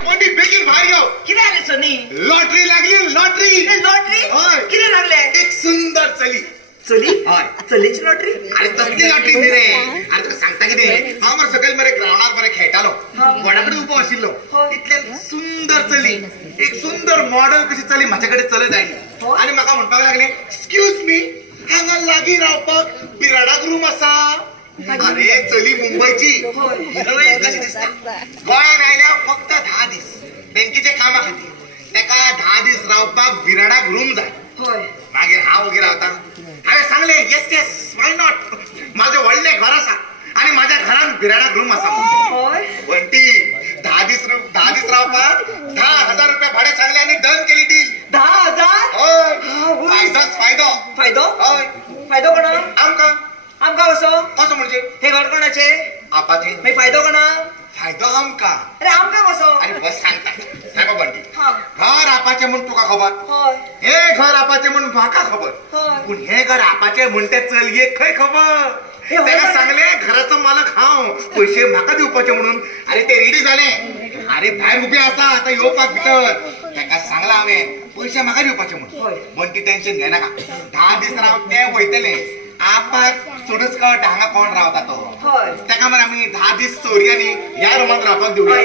बंडी बेगीन भायर यो. किती आले सनी? लॉटरी लागली लॉटरी. लॉटरी? किती लागले? एक सुंदर चली. चली? चलीची लॉटरी? अरे तसली लॉटरी न्ही रे. अरे तुका सांगता कितें हांव मरे सकयल मरे ग्राउंडार मरे खेळटालो. वडा कडेन उबो आशिल्लो. इतल्यान सुंदर चली एक सुंदर मॉडल कशी चली म्हाजे कडेन चलत आयली. आनी म्हाका म्हणपाक लागली एक्सक्यूज मी हांगा लागीं रावपाक बिराडाक रूम आसा. अरे चली मुंबयची हिरोईन कशी दिसता. गोंयांत आयल्या फक्त 10 दीस बँकेच्या कामा खातीर तेका 10 दीस रावपाक बिराडाक रूम जाय. मागीर हांव वगैरे रावता. हांवें सांगलें येस येस वाय नॉट. माझे व्हडलें घर आसा आनी माझ्या घरान बिराडाक रूम आसा. पण ती 10 दीस रावपाक 10,000 रुपया भाडे सांगले आनी डन केली डील. 10,000? हय फायदोच फायदो. फायदो? हय फायदो कोणा? आमकां कसो? कसो म्हणजे हे घर कोणाचे? आपाचे. मागीर फायदो कोणा? फायदो आमकां. अरे आमकां कसो? अरे बस सांगता सांगा बंडी. घर आपाचे म्हूण तुका खबर. हे घर आपाचे म्हूण म्हाका खबर. पूण हे घर आपाचे म्हूण ते चलयेक खंय खबर. तेका सांगले घराचो मालक हांव पयशे म्हाका दिवपाचे म्हणून. अरे ते रेडी जाले. अरे भायर उबे आसा आतां येवपाक भितर. तेका सांगला हांवें पयशे म्हाका दिवपाचे म्हणून. बंटी टेन्शन घेनाका. 10 दीस राव ते वयतले. आपाक सोडूच कळटा हांगा कोण रावता तो. तेका मरे आमी 10 दीस चोरी आनी ह्या रुमांत रावपाक दिवया.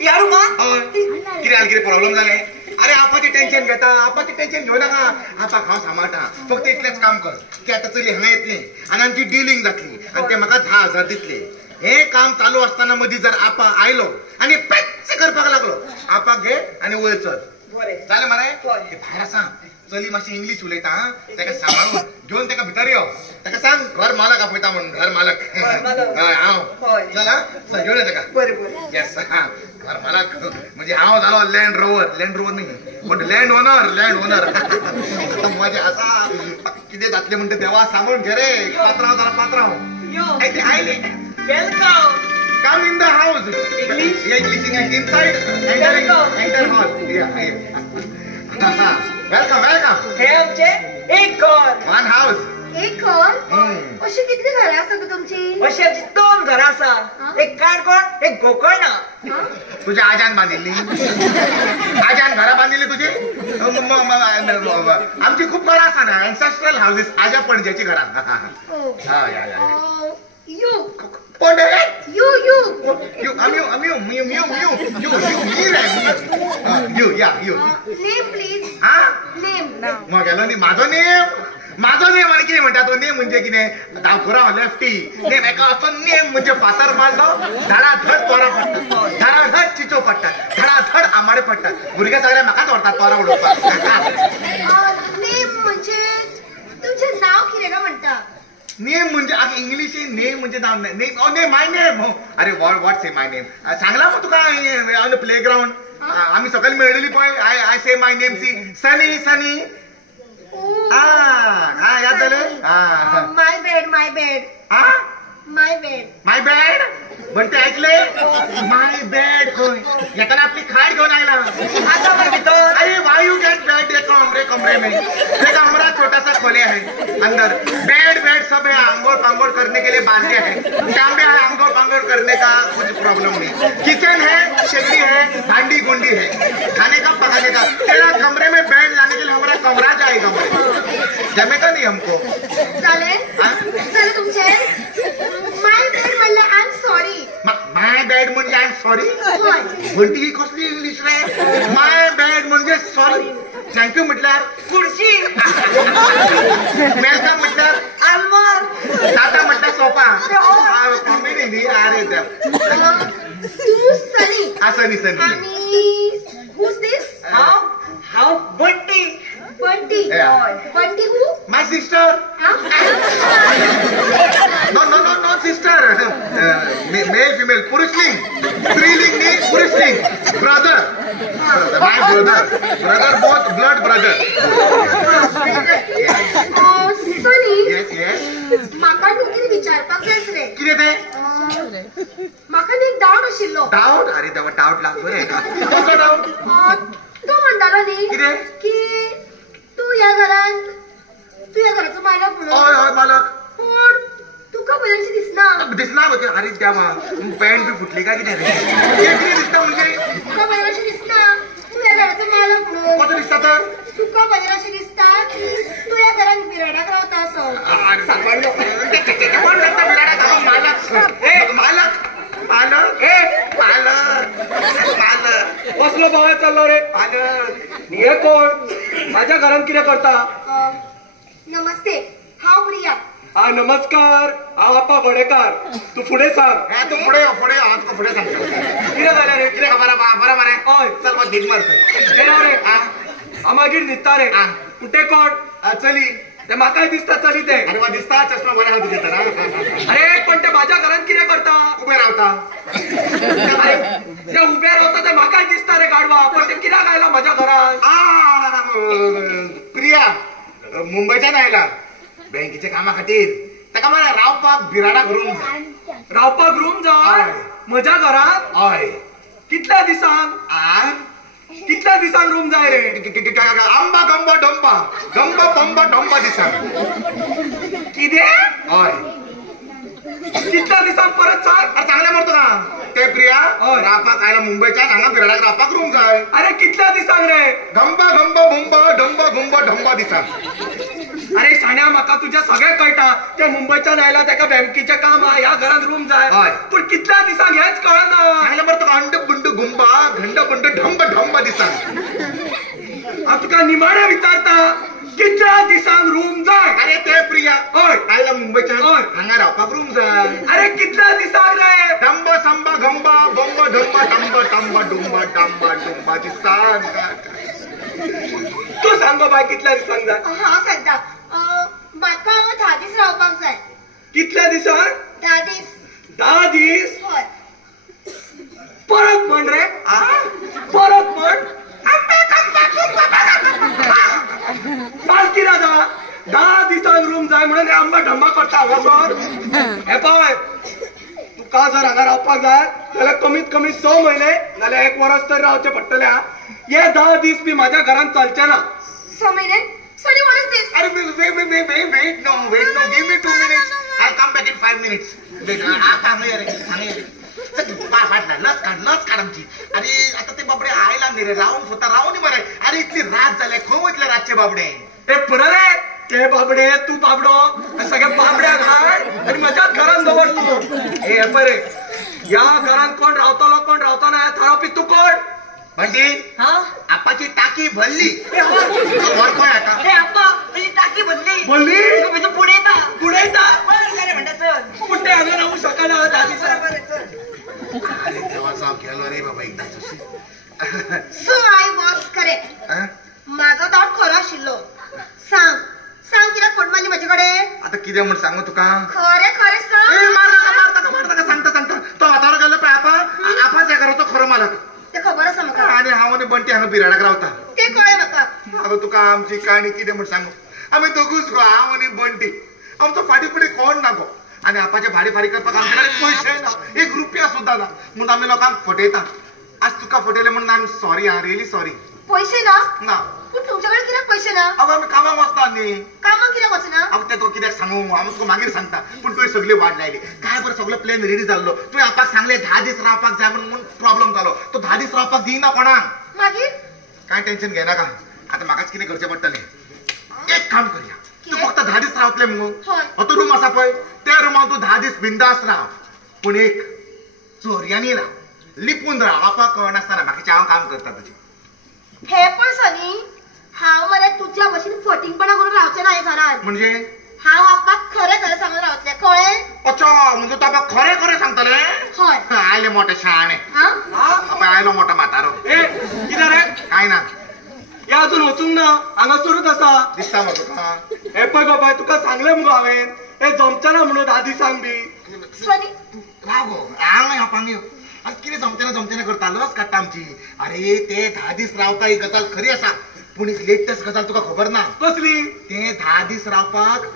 ह्या रुमांत? हय कितें जालें कितें प्रॉब्लेम जालें. अरे आपाचें टेन्शन घेता. आपाचें टेन्शन घेवं नाका. आपाक हांव सांबाळटा. फक्त इतलेंच काम कर की आतां चली हांगा येतली आनी आमची डिलींग जातली आनी ते म्हाका 10,000 दितले. हे काम चालू आसतना मदीं जर आपा आयलो आनी पेच्च करपाक लागलो आपाक घे आनी वयर चल. जालें मरे. ते भायर आसा चली मातशी इंग्लीश उलयता. तेका सांबाळून घेवन तेका भितर यो. तेका सांग घर मालक आपयता म्हणून. घर मालक हय हांव. चल चल घेवन यो तेका. येस घर मालक म्हणजे हांव जालो लँड रोवर न्ही बट लँड ओनर. मजा आसा. कितें जातलें म्हणटा देवा सांगून घे रे. पात्रांव जाल्यार पात्रांव. ते आयले. Welcome. Come in the house. English inside enter hall. Welcome. हे आमचे एक घर. One house. एक घर? अशी कितली घरां आसा गो तुमची? अशी आमची 2 घरां आसा. एक काणकोण एक गोकर्णा. तुझ्या आजान बांदिल्ली. आजान घरां बांदिल्ली तुझी. आमची खूप घरां आसा ना एन्सेस्ट्रल हाऊसेस. आजा पणजेची घरां. यू पणजे यू नेम प्लीज. नेम मगेलो न्ही माझो नेम आनी कितें म्हणटा तो नेम म्हणजे कितें धांवकुरांव लेफ्टी. नेम एका असो नेम म्हणजे फातर मारलो धडाधड तोरा पडटा. धडाधड चिचो पडटा. धडाधड आंबाडे पडटा. भुरगे सगळे म्हाकाच व्हरतात तोरा उडोवपाक. नेम म्हणजे तुझें नांव कितें काय म्हणटा? नेम म्हणजे आतां इंग्लिशीन नेम म्हणजे नाव नेम माय नेम. अरे वॉट से माय नेम सांगला मग तुका ऑन द प्लेग्राउंड. आम्ही सकाळी मेळिल्ली पळय. I say my name see Sunny. याद जालें. My bed. पण ते ऐकले माय बेड खंय येताना आपली खाट घेऊन आयला. अरे वाई यू गेट बेड. देखो कमरे में एक कमरा छोटा सा खोले है. अंदर बेड सब है. आंगोड़ करने के लिए बांधे हैं. तांबे है आंगोड़ करने का कुछ प्रॉब्लम नहीं. किचन है शेगड़ी है भांडी गुंडी है खाने का पकाने का. तेरा कमरे में बेड लाने के लिए हमारा कमरा जाएगा. जमेगा नहीं हमको. चालेल तुमचे माय बेड म्हणलं I am sorry. My bed म्हणजे आय एम सॉरी. म्हणती ही कसली इंग्लिश रे. माय बेड म्हणजे सॉरी. थँक्यू म्हटल्यार खुर्ची. वेलकम म्हटल्यार आलमार. टाटा म्हटल्यार सोफा. कमी न्ही. अरे देव. तू सनी. सनी. आणि who's this? How Bunty. Bunty who? My sister. No sister. Male female. पुरुषलिंग. स्त्रीलिंग नाही पुरुषलिंग. Brother. My brother both blood brother. Sunny. Yes. म्हाका तू कितें विचारपाक जाय आसलें. कितें तें? म्हाका न्ही एक डावट आशिल्लो. डावट? अरे देवा डावट लागलो रे. कसलो डावट? तो म्हणटालो न्ही कितें की तू या घराचो मालक म्हणून. हय मालक. पूण तुका पयलींशी दिसना. अरे देवा पॅन्ट बी फुटली का कितें रे. कितें दिसता म्हणजे कसलो भाव चाललो रे हे कोण माझ्या घरात कितें करता नमस्ते हांव प्रिया हा नमस्कार हांव आप्पा बडेकार तू फुडें सांग तू पुढे हात का पुढे सांग कितें जालें रे किती बरं मरे हय चल मग ढीग मारतो हे राव रे हांव मागीर न्हिदता रे कुठे कोण चली ते म्हाकाय दिसता चली ते अरे वा दिसता चष्मा बरे हात घेता ना अरे पण ते माझ्या घरात कितें करता उभे रावता अरे ते उबे रावता ते म्हाकाय दिसता रे गाडवा पण ते कित्याक आयला माझ्या घरात प्रिया मुंबईच्यान आयला बँकेच्या कामा खातीर ताका मरे रावपाक बिराडा करून रावपाक रूम जाय म्हज्या घरात हय कितल्या दिसांक कितल्या दिसांक रूम जाय रे आंबा गंबा डंबा गंबा पंबा डंबा दिसा कितें हय कितल्या दिसांक परत सांग अरे चांगले मरतो का ते प्रिया रावपाक आयला मुंबईच्या हांगा बिराडाक रावपाक रूम जाय अरे कितल्या दिसांक रे गंबा गंबा बुंबा डंबा गुंबा डंबा दिसा अरे शाण्या म्हाका तुझे सगळे कळटा ते मुंबईच्यान आयला ताका बँकेचे काम ह्या घरात रूम जाय हय. पण कितल्या दिसांक हेच कळना चांगले मरतो का अंड बुंड गुंबा घंड बुंड ढंब ढंबा दिसा हांव तुका निमाणें विचारता कितल्या दिसांक रूम जाय अरे ते प्रिया हय आयला मुंबईच्या हय. हांगा रावपाक रूम जाय अरे कितल्या दिसांक रे डंब संबा गंबा बंब ढंबा टंब टंब डुंबा डंबा डुंबा दिसा तू सांग बाय कितल्या दिसांक जाय हांव सांगता म्हाका हांगा 10 दीस रावपाक जाय कितल्या दिसांक 10 दीस 10 दीस हय परत म्हण रे परत म्हण सारकी राजा 10 दिसांक रूम जाय म्हणून आंबा ढंबा करता हांगासर हे पळय तुका जर हांगा रावपाक जाय जाल्यार कमीत कमी 6 म्हयने नाल्यार 1 वर्स तरी रावचे पडटले हे 10 दीस बी म्हाज्या घरान चलचे ना 6 महिने सॉरी व्हॉट इज दिस अरे wait no give me 2 minutes I'll come back in 5 minutes सांगले रे लस काढ आमची अरे आता ते बाबडे आयला नाही रे राहून स्वतः राहून मरे अरे इतली रात झाले खंय वयतले रातचे बाबडे ए पुरा रे ते बाबडे तू बाबडो सगळ्या बाबड्या घाल आणि म्हज्याच घरान दवर तू हे परे या घरान कोण रावतलो कोण रावतो ना थारावपी तू कोण बंटी आपाची टाकी भरली वर कोण आता टाकी बनली बोलली पुढे येता पुढे येता म्हणतात कुठे हांगा राहू शकना 10 दिसांक अरे देवाचा गेलो रे बाबा एकदा सो आय वॉज करेक्ट माझो डाऊट खरो आशिल्लो सांग कित्याक फोन मारली म्हजेकडे आता कितें म्हण सांगू तुका खरे सांग मारता सांगता तो हातावर गेलो पळय आपाच या घराचो खरो मालक ते खबर आसा म्हाका आणि हांव आनी बंटी हांगा बिराडाक रावता ते कळ्ळें म्हाका अगं तुका आमची काणी कितें म्हण सांगू आमी दोगूच गो हांव आनी बंटी आमचो फाटी फुडें कोण ना गो आनी आपाचे भाडे फारी करपाक आमचे कडेन पयशे ना 1 रुपया सुद्दां ना म्हणून आमी लोकांक फटयता आज तुका फटयले म्हणून I am sorry really sorry पैसे ना ना पूण तुमच्याकडे कित्याक पैसे ना अगं आमी कामाक वचता न्ही कामाक कित्याक वचना अगं ते तुका कित्याक सांगू हांव तुका मागीर सांगता पूण तुवें सगळी वाट लायली काय बरं सगळो प्लॅन रेडी जाल्लो तुवें आपाक सांगलें 10 दीस रावपाक जाय म्हणून प्रॉब्लेम जालो तो 10 दीस रावपाक दिना कोणाक मागीर काय टेन्शन घेनाका आता म्हाकाच कितें करचें पडटलें एक काम करया तू फक्त 10 दीस रावतले मुगो हो तो रूम आसा पळय त्या रुमान तू 10 दीस बिंदास राव पूण एक चोरयांनी राव लिपून राव आपाक कळनासतना बाकीचें हांव काम करता तुजें हे पण सनी हांव मरे तुज्या भशेन फटिंगपणा करून रावचें ना हे घरान म्हणजे हांव आपाक खरें सांगून रावतलें कळ्ळें अच्छा म्हणजे तो आपाक खरें सांगतले हय आयले मोठे शाणे आयलो मोठो म्हातारो ए कितें रे काय ना हे अजून वचूंक ना हांगासरूच आसा दिसता मग तुका हे पळय गो बाय तुका सांगलें मुगो हांवें हे जमचना म्हणून 10 दिसांक बी सनी राव गो हांव येवपाक येव आज कितें जमचेना करता लस काडटा आमची अरे ते 10 दीस रावता ही गजाल खरी आसा पूण एक लेटेस्ट गजाल तुका खबर ना कसली ते 10 दीस रावपाक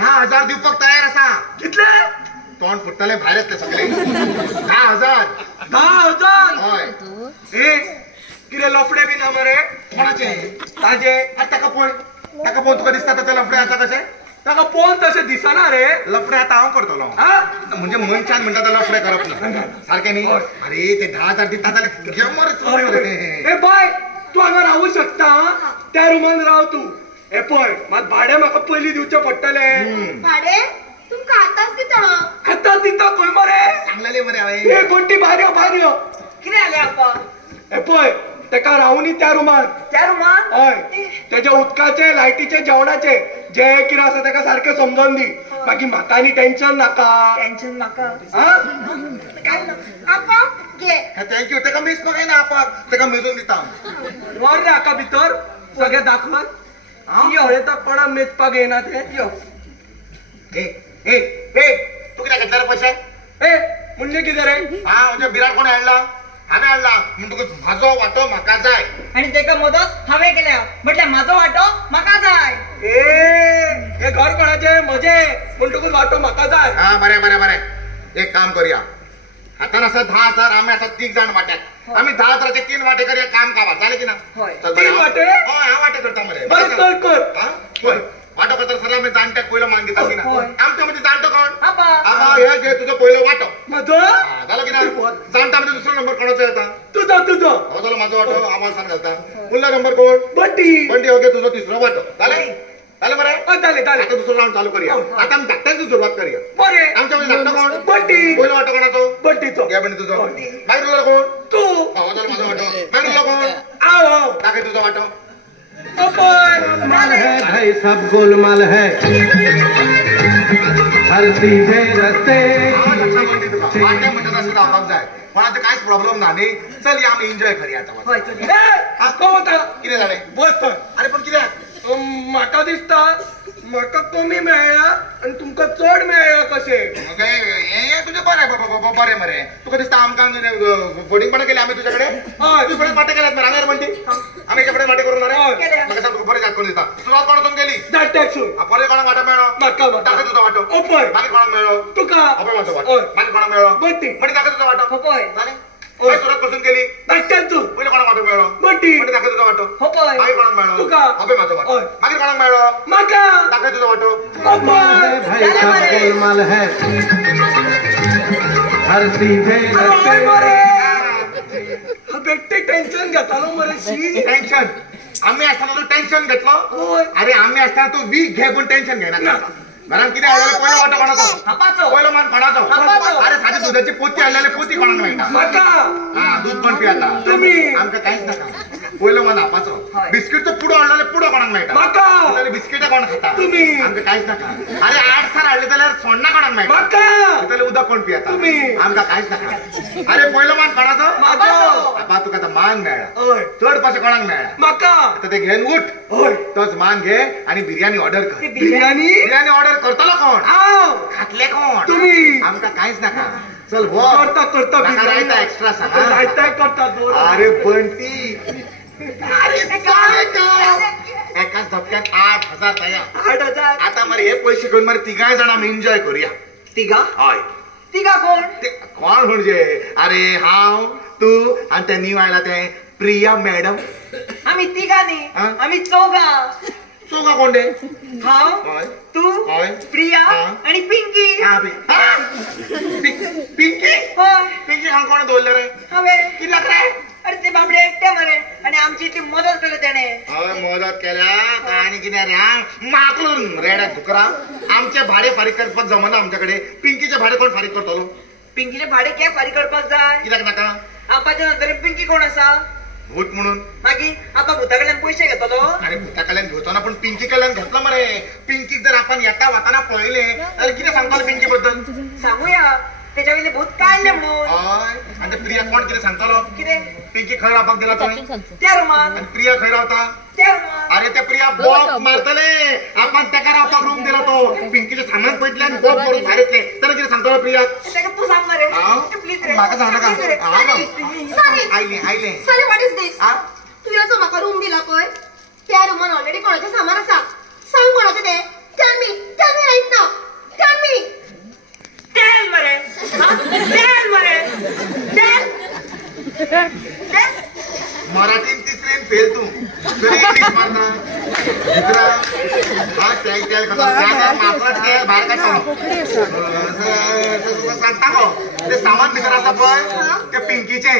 10,000 दिवपाक तयार आसा कितले तोंड फुट्टले भायर येतले सगळे 10,000 10,000 हय ए कितें लफडे बी ना मरे कोणाचे ताजे ताका पळोवन तुका दिसता ताचे लफडे आसा कशे ताका पळोवन तशें दिसना रे लफडे आतां हांव करतलो हा म्हणजे मनशान म्हणटा तो लफडे करप ना सारकें न्ही अरे ते 10,000 दिता जाल्यार गेमर ए बाय तू हांगा रावू शकता त्या रुमान राव तू हे पळय मात भाडें म्हाका पयलीं दिवचें पडटलें भाडे तुमकां आतांच दिता आतां दिता खंय मरे सांगलेले मरे हांवें ए गोंटी भायर यो कितें जालें आप्पा पळय तेका रावनी त्या रुमात त्या रुमात हय त्याच्या उदकाचे लायटीचे जेवणाचे जे कितें आसा तेका सारखे समजून दी मागीर म्हाका आनी टेन्शन नाका टेन्शन नाका हा काय ना आपा घे थँक्यू तेका मीस बघाय ना आपाक तेका मेजून दिता वर रे हाका भितर सगळे दाखवत ती हळेता कोणा मेजपाक येना ते यो ए ए ए तू कित्याक घेतला रे पैसे ए म्हणजे कितें रे हा म्हणजे बिराड कोण हाडला हांवें हाडला म्हण तुका म्हाजो वाटो म्हाका जाय आणि तेका मदत हांवें केल्या म्हटल्यार म्हाजो वाटो म्हाका जाय ए हे घर कोणाचे म्हजे म्हण तुका वाटो म्हाका जाय हा बरें बरें बरें एक काम करूया हातान आसा 10,000 आमी आसा 3 जाण वाट्याक आमी 10,000चे 3 वाटे करूया काम कामा जालें की ना होय. चल बरें, 3 वाटे? हय हांव वाटे करता मरे बरें कर कर हा? होय वाटो करता सर आमी जाणट्याक पयलो मान दिता की ना होय. आमच्या मध्ये जाणटो कोण आबा आबा हे घे तुजो पयलो वाटो म्हजो हा, जालो की ना जाणटा मध्ये दुसरो नंबर कोणाचो येता तुझो तुझो हो जालो म्हाजो वाटो आम्हाला सांग घालता उरला नंबर कोण बटी बंडी हो घे तुजो तिसरो वाटो जालें जालें बरें जाले जाले आता दुसरो राऊंड चालू करूया आता आमी धाकट्याची सुरुवात करूया बरे आमच्या मध्ये धाकटो कोण बटी पयलो वाटो कोणाचो बटीचो घे बंडी तुजो मागीर उरलो कोण तू हो जालो म्हाजो वाटो मागीर उरलो कोण आओ आओ दाखय तुजो वाटो अपन माल है भाई सब गोलमाल है हर सीधे रस्ते वाटे म्हणत असं धावपाक जाय कोणाचं कांयच प्रॉब्लेम ना न्ही चल या आमी एन्जॉय करूया आता होय तुझी ए कोवता कितें जालें बस तर अरे पण कित्याक म्हाका दिसता म्हाका कमी मेळ्ळा आणि तुमकां चड मेळ्ळा कशे मग हे तुजें बरें बरें मरे तुका दिसता आमकां फोटींगपणां केली आमी तुजे कडेन हय. तुजे कडेन वाटे केल्यात मरे हांगा म्हणटी आमी हेच्या कडेन वाटे करून हय. रे म्हाका सांग तुका बरें जात करून दिता सुरवात कोणातून केली धाकट्याक सून परत कोणाक वाटो मेळ्ळो म्हाका दाखय म्हाका तुजो वाटो ओपय मागीर कोणाक मेळ्ळो तुका अपय म्हाजो वाटो हय. मागीर कोणाक मेळ्ळो बटी म्हणजे दाखय तुजो वाटो होपय जालें मागीर सुरवात पासून केली धाकट्याक सून पयलीं कोणाक वाटो मेळ्ळो बटी म्हणजे दाखय तुजो वाटो होपय मागीर कोणाक मेळ्ळो तुका. अपय म्हाजो वाटो हय. मागीर कोणाक मेळ्ळो म्हाका दाखय तुजो वाटो है ओपय भाई सब गोलमाल है हर सीधे रस्ते हा बेट्टे टेन्शन घेतालो मरे शी टेन्शन आम्ही असताना तू टेन्शन घेतलो होय. अरे आम्ही असताना तू वीक घे पण टेन्शन घेणार घरात किती आणलेलं पहिलं वाटो कोणाचो आपाचो पहिलं मान कोणाचो आपाचो. अरे साधी दुधाची पोती आणलेले पोती कोणाला मिळणार म्हाका हा दूध पण पियाता तुम्ही. आमचं काहीच नका पहिलं मन आपाचो होय. बिस्किटचं पुढं आणलेले पुढं कोणाक मिळतात म्हाका बिस्किट कोण खाता तुम्ही. आमचं काहीच नका अरे 8 सार आणले जाल्यार सोन्ना कोणाक मिळतात म्हाका त्याला उदक कोण पियाता तुम्ही. आमका काहीच नका अरे पहिलं मान कोणाचो म्हाजो आपा तुका आता मान मेळ्ळा हय चड पैसे कोणाक मेळ्ळा म्हाका आता ते घेऊन उठ हय तोच मान घे आणि बिर्याणी ऑर्डर कर बिर्याणी बिर्याणी ऑर्डर करतलो कोण आओ खातले कोण तुम्ही. आमका काहीच नका चल हो करता करता नका बिर्याणी रायता एक्स्ट्रा सांगा रायता करता दोन अरे बंटी अरे काय तो? एकाच धपक्यात 8,000 तयार 8,000 आता मरे हे पैसे घेऊन मरे तिघाय जण आम्ही एन्जॉय करूया तिघा हय तिघा कोण ते कोण म्हणजे अरे हांव तू आणि ते न्यू आयला ते प्रिया मॅडम आम्ही तिघांनी हा? आम्ही चौघा चोगा कोण रे हाव हय तू होय. प्रिया हा. आणि पिंकी हा, पिंकी होय पिंकी हांव कोण दवरले रे हावे कित्याक रे अरे ते बाबडे एकटे मरे आणि आमची ती मदत केली त्याने हय मदत केल्या आणि कितें रे माकलून रेड्या दुकरा आमचे भाडे फारीक करपाक जमना आमच्याकडे पिंकीचे भाडे कोण फारीक करतलो पिंकीचे भाडे क्या फारी करपाक जाय कित्याक नाका आपाच्या नंतर पिंकी कोण असा भूत म्हणून मागीर आपा भुता कडल्यान पैसे घेतलो अरे भुता कडल्यान घेतो ना पण पिंकी कडल्यान घेतलो मरे पिंकीक जर आपण येता वताना पळयले जाल्यार कितें सांगतलो पिंकी बद्दल सांगूया त्याच्या वयले भूत काढले म्हणून हय आणि ते प्रिया कोण कितें सांगतलो कितें पिंकी खंय रावपाक दिला तुवें त्या रुमान आणि प्रिया खंय रावता त्या रुमान अरे ते प्रिया बॉब मारतले आपण तेका रावपाक रूम दिलो तो पिंकीचे सामान पयतल्यान बॉब करून भायर येतले तर कितें सांगतलो प्रिया त्याका तू सांग मरे हांव? प्लीज रे म्हाका सांग नाका. Please रे. हांव ना. सॉरी आयले आयले सॉरी व्हॉट इज दिस आ तुझ्या जो म्हाका रूम दिला पळय त्या रूमान ऑलरेडी कोणाचे सामान आसा सांग कोणाचे ते टेल मी राईट नाव टेल मी टेल मरे टेल मरे टेल मराठीन तिसरीन फेल तू तरी इंग्लिश मारता दुसरा हा त्या खाता मात्र ते भायर काडटा सांगता गो ते सामान भितर आसा पळय ते पिंकीचे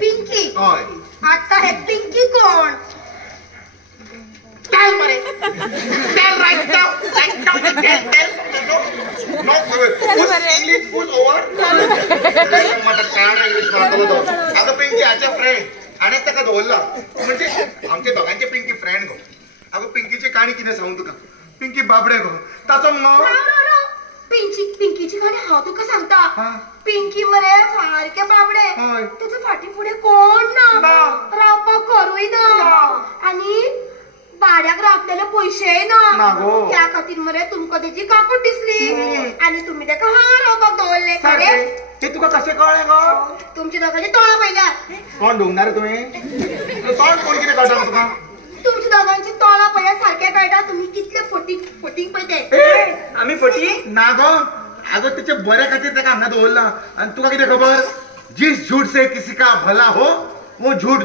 पिंकी हय आता हे पिंकी कोण टेल मरे टेल राईट नाव नो इंग्लिश फुल ओव्हर मटर काय इंग्लिश मारतलो तो आता पिंकी हाचे फ्रेंड ठाण्यात ताका दवरला म्हणजे आमच्या दोघांचे पिंकी फ्रेंड गो अगो पिंकीची काणी कितें सांगू तुका पिंकी बाबडे गो ताचो मग पिंकीची खाली हांव तुका हा. सांगता पिंकी मरे सारखे बाबडे हय. त्याचं फाटी फुडें कोण ना ना. रावपाक घरूय ना आणि भाड्याक रावतलेले पैसेय ना ना गो. त्या खातीर मरे तुमका तेजी काकूट दिसली आणि तुम्ही तेका हांगा रावपाक दवरले खरे हे तुका कशें कळ्ळें गो तुमच्या दोघांची तोळा पयल्यार कोण ढोंगणार तुम्ही तोंड कोण कितें कळटा तुका तुमच्या दोघांची तोळा पयल्यार सारखे कळटा तुम्ही कितले फटींग पळय ते आम्ही फटी ना गो अगो त्याच्या बऱ्या खातीर ताका हांगा दवरला आणि तुका कितें खबर जिस झूठ से किसी का भला हो वो झूठ